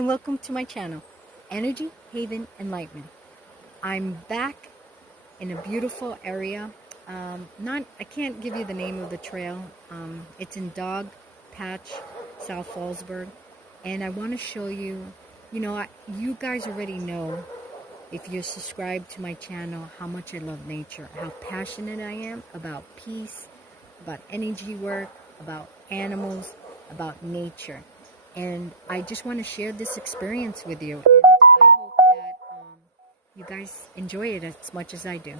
and welcome to my channel, Energy Haven Enlightenment. I'm back in a beautiful area. I can't give you the name of the trail. It's in Dog Patch, South Fallsburg, and I want to show you. You guys already know, if you're subscribed to my channel, how much I love nature, how passionate I am about peace, about energy work, about animals, about nature. And I just want to share this experience with you. And I hope that you guys enjoy it as much as I do.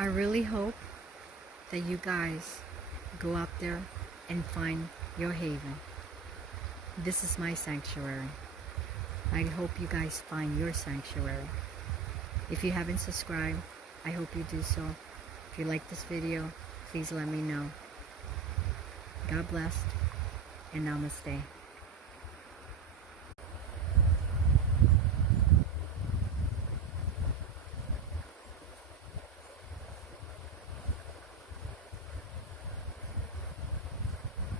I really hope that you guys go out there and find your haven. This is my sanctuary. I hope you guys find your sanctuary. If you haven't subscribed, I hope you do so. If you like this video, please let me know. God bless and namaste.